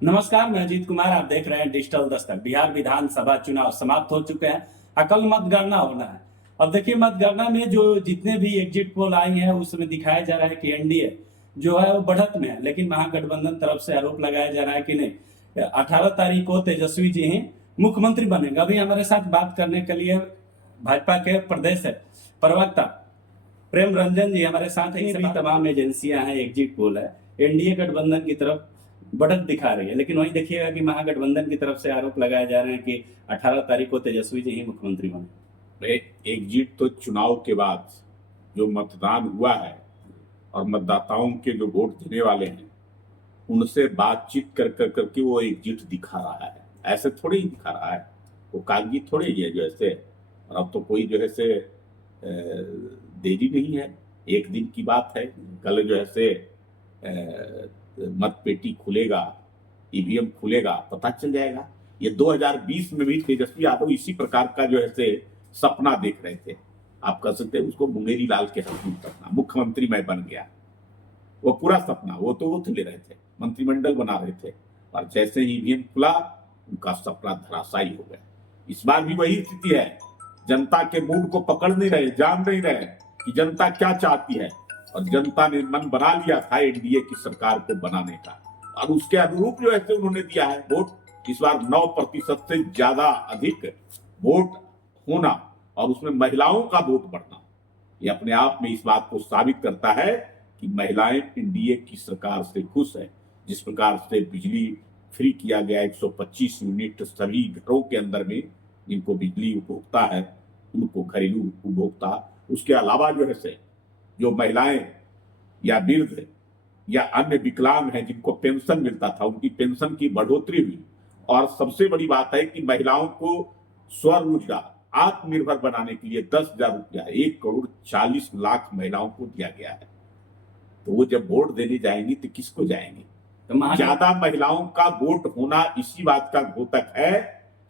नमस्कार, मैं अजीत कुमार। आप देख रहे हैं डिजिटल दस्तक। बिहार विधानसभा चुनाव समाप्त हो चुके हैं। कल मतगणना होना है। अब देखिए, मतगणना में जो जितने भी एग्जिट पोल आई हैं उसमें दिखाया जा रहा है कि एनडीए जो है वो बढ़त में है, लेकिन महागठबंधन तरफ से आरोप लगाया जा रहा है कि नहीं, 18 तारीख को तेजस्वी जी ही मुख्यमंत्री बनेंगे। अभी हमारे साथ बात करने के लिए भाजपा के प्रदेश प्रवक्ता प्रेम रंजन जी हमारे साथ ही। भी तमाम एजेंसियां हैं, एग्जिट पोल है, एनडीए गठबंधन की तरफ बढ़त दिखा रही है, लेकिन वहीं देखिएगा कि महागठबंधन की तरफ से आरोप लगाए जा रहे हैं कि 18 तारीख को तेजस्वी जी ही मुख्यमंत्री बने। एग्जिट तो चुनाव के बाद जो मतदान हुआ है और मतदाताओं के जो वोट देने वाले हैं उनसे बातचीत कर कर करके वो एग्जिट दिखा रहा है। ऐसे थोड़ी ही दिखा रहा है, वो कागजी थोड़े ही है जो ऐसे। और अब तो कोई जो है से देरी नहीं है, एक दिन की बात है। कल जो है से मत पेटी खुलेगा, ईवीएम खुलेगा, पता चल जाएगा। ये 2020 में भी तेजस्वी यादव इसी प्रकार का जो है से सपना देख रहे थे। आप कह सकते हैं उसको मुंगेरी लाल के सपना, मुख्यमंत्री मैं बन गया। वो पूरा सपना वो तो ले रहे थे, मंत्रिमंडल बना रहे थे, और जैसे ही ईवीएम खुला उनका सपना धराशायी हो गया। इस बार भी वही स्थिति है। जनता के मूड को पकड़ नहीं रहे, जान नहीं रहे कि जनता क्या चाहती है। और जनता ने मन बना लिया था एनडीए की सरकार को बनाने का, और उसके अनुरूप जो है उन्होंने दिया है वोट। इस बार 9% से ज्यादा अधिक वोट होना और उसमें महिलाओं का वोट बढ़ना, ये अपने आप में इस बात को साबित करता है कि महिलाएं एनडीए की सरकार से खुश है। जिस प्रकार से बिजली फ्री किया गया 125 यूनिट सभी घरों के अंदर में, जिनको बिजली उपभोक्ता है उनको घरेलू उपभोक्ता, उसके अलावा जो है से जो महिलाएं या वृद्ध या अन्य विकलांग हैं जिनको पेंशन मिलता था, उनकी पेंशन की बढ़ोतरी हुई। और सबसे बड़ी बात है कि महिलाओं को स्वरोजगार, आत्मनिर्भर बनाने के लिए 10,000 रुपया 1,40,00,000 महिलाओं को दिया गया है। तो वो जब वोट देने जाएंगी तो किसको जाएंगी? तो ज्यादा महिलाओं का वोट होना इसी बात का द्योतक है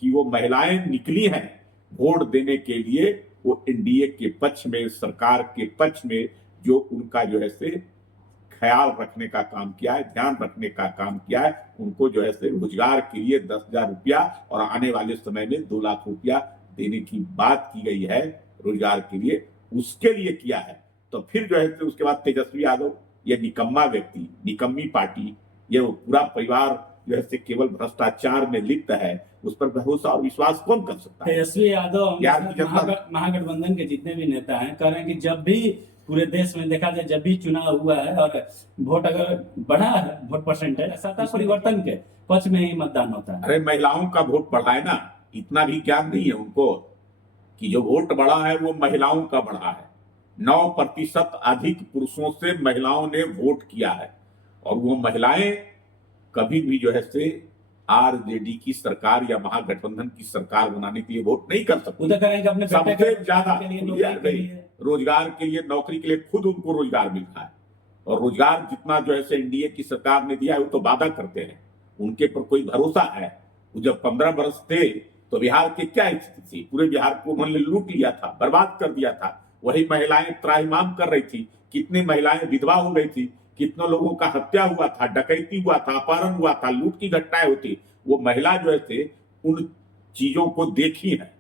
कि वो महिलाएं निकली हैं वोट देने के लिए। वो एनडीए के पक्ष में, सरकार के पक्ष में जो उनका जो है से ख्याल रखने का काम किया है, ध्यान रखने का काम किया है। उनको जो है से रोजगार के लिए 10,000 रुपया और आने वाले समय में 2 लाख रुपया देने की बात की गई है रोजगार के लिए, उसके लिए किया है। तो फिर जो है उसके बाद तेजस्वी यादव, ये निकम्मा व्यक्ति, निकम्मी पार्टी, ये पूरा परिवार जो है केवल भ्रष्टाचार में लिप्त है, उस पर भरोसा और विश्वास कौन कर सकता है? तेजस्वी यादव महागठबंधन के जितने भी नेता हैं कह रहे हैं कि जब भी पूरे देश में देखा जाए, जब भी चुनाव हुआ है और वोट अगर बढ़ा है, वोट परसेंटेज सत्ता परिवर्तन के पक्ष में ही मतदान होता है। अरे महिलाओं का वोट बढ़ा है ना, इतना भी ज्ञान नहीं है उनको कि जो वोट बढ़ा है वो महिलाओं का बढ़ा है। 9% अधिक पुरुषों से महिलाओं ने वोट किया है, और वो महिलाएं कभी भी जो है से आरजेडी की सरकार या महागठबंधन की सरकार बनाने के लिए वोट नहीं कर सकती। सबसे ज्यादा रोजगार के लिए, नौकरी के लिए खुद उनको रोजगार मिल रहा है। और रोजगार जितना जो है से एनडीए की सरकार ने दिया है वो तो वादा करते हैं, उनके पर कोई भरोसा है? वो जब 15 वर्ष थे तो बिहार की क्या स्थिति थी? पूरे बिहार को उन्होंने लूट लिया था, बर्बाद कर दिया था। वही महिलाएं त्राहिमाम कर रही थी, कितनी महिलाएं विधवा हो गई थी, कितनों लोगों का हत्या हुआ था, डकैती हुआ था, अपहरण हुआ था, लूट की घटनाएं होती। वो महिला जो है उन चीजों को देखी है,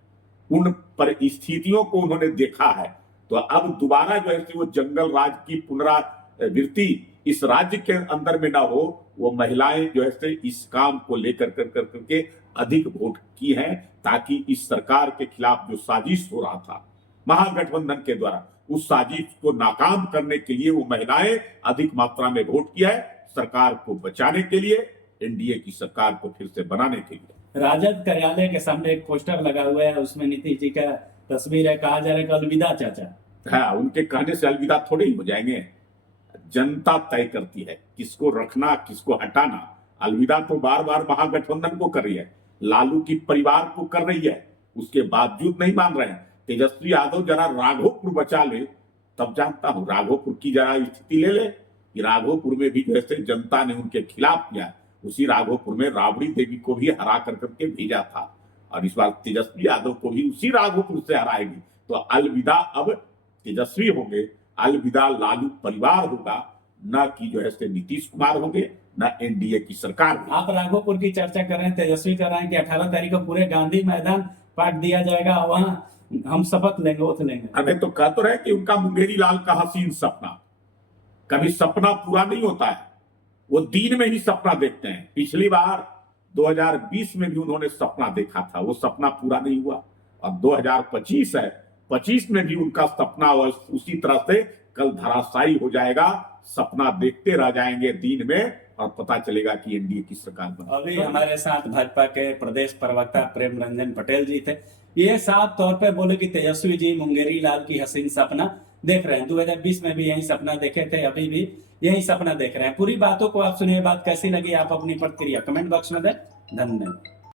उन परिस्थितियों को उन्होंने देखा है। तो अब दोबारा जो है वो जंगल राज की पुनरावृत्ति इस राज्य के अंदर में ना हो। वो महिलाएं जो है इस काम को लेकर करके अधिक वोट की हैं, ताकि इस सरकार के खिलाफ जो साजिश हो रहा था महागठबंधन के द्वारा, उस साजिश को नाकाम करने के लिए वो महिलाएं अधिक मात्रा में वोट किया है, सरकार को बचाने के लिए, एनडीए की सरकार को फिर से बनाने के लिए। राजद कार्यालय के सामने एक पोस्टर लगा हुआ है, उसमें नीतीश जी का तस्वीर है। कहा जा रहा है कि अलविदा चाचा। हाँ, उनके कहने से अलविदा थोड़े ही हो जाएंगे। जनता तय करती है किसको रखना, किसको हटाना। अलविदा तो बार बार महागठबंधन को कर रही है, लालू की परिवार को कर रही है, उसके बावजूद नहीं मान रहे हैं। तेजस्वी यादव जरा राघोपुर बचा ले, तब जानता हूं राघोपुर की जरा स्थिति ले ले कि राघोपुर में भी जैसे जनता ने उनके खिलाफ किया, उसी राघोपुर में राबड़ी देवी को भी हरा करके भेजा था, और इस बार तेजस्वी यादव को भी उसी राघोपुर से हराएगी। तो अलविदा अब तेजस्वी होंगे, अलविदा लालू परिवार होगा, न कि जो है नीतीश कुमार होंगे, न एनडीए की सरकार में। आप राघोपुर की चर्चा कर रहे हैं, तेजस्वी कर रहे हैं कि 18 तारीख को पूरे गांधी मैदान पाट दिया जाएगा, वहां हम शपथ लेंगे, ओथ लेंगे। अबे तो कह तो रहे कि उनका मुंगेरी लाल का हसीन सपना, कभी सपना पूरा नहीं होता है, वो दिन में ही सपना देखते हैं। पिछली बार 2020 में भी उन्होंने सपना देखा था, वो सपना पूरा नहीं हुआ। अब 2025 है, 25 में भी उनका सपना उसी तरह से कल धराशायी हो जाएगा। सपना देखते रह जाएंगे दिन में और पता चलेगा कि एनडीए की सरकार बनी। अभी हमारे साथ भाजपा के प्रदेश प्रवक्ता प्रेम रंजन पटेल जी थे। ये साफ तौर पे बोले कि तेजस्वी जी मुंगेरी लाल की हसीन सपना देख रहे हैं। 2020 में भी यही सपना देखे थे, अभी भी यही सपना देख रहे हैं। पूरी बातों को आप सुनिए। बात कैसी लगी, आप अपनी प्रतिक्रिया कमेंट बॉक्स में दें। धन्यवाद।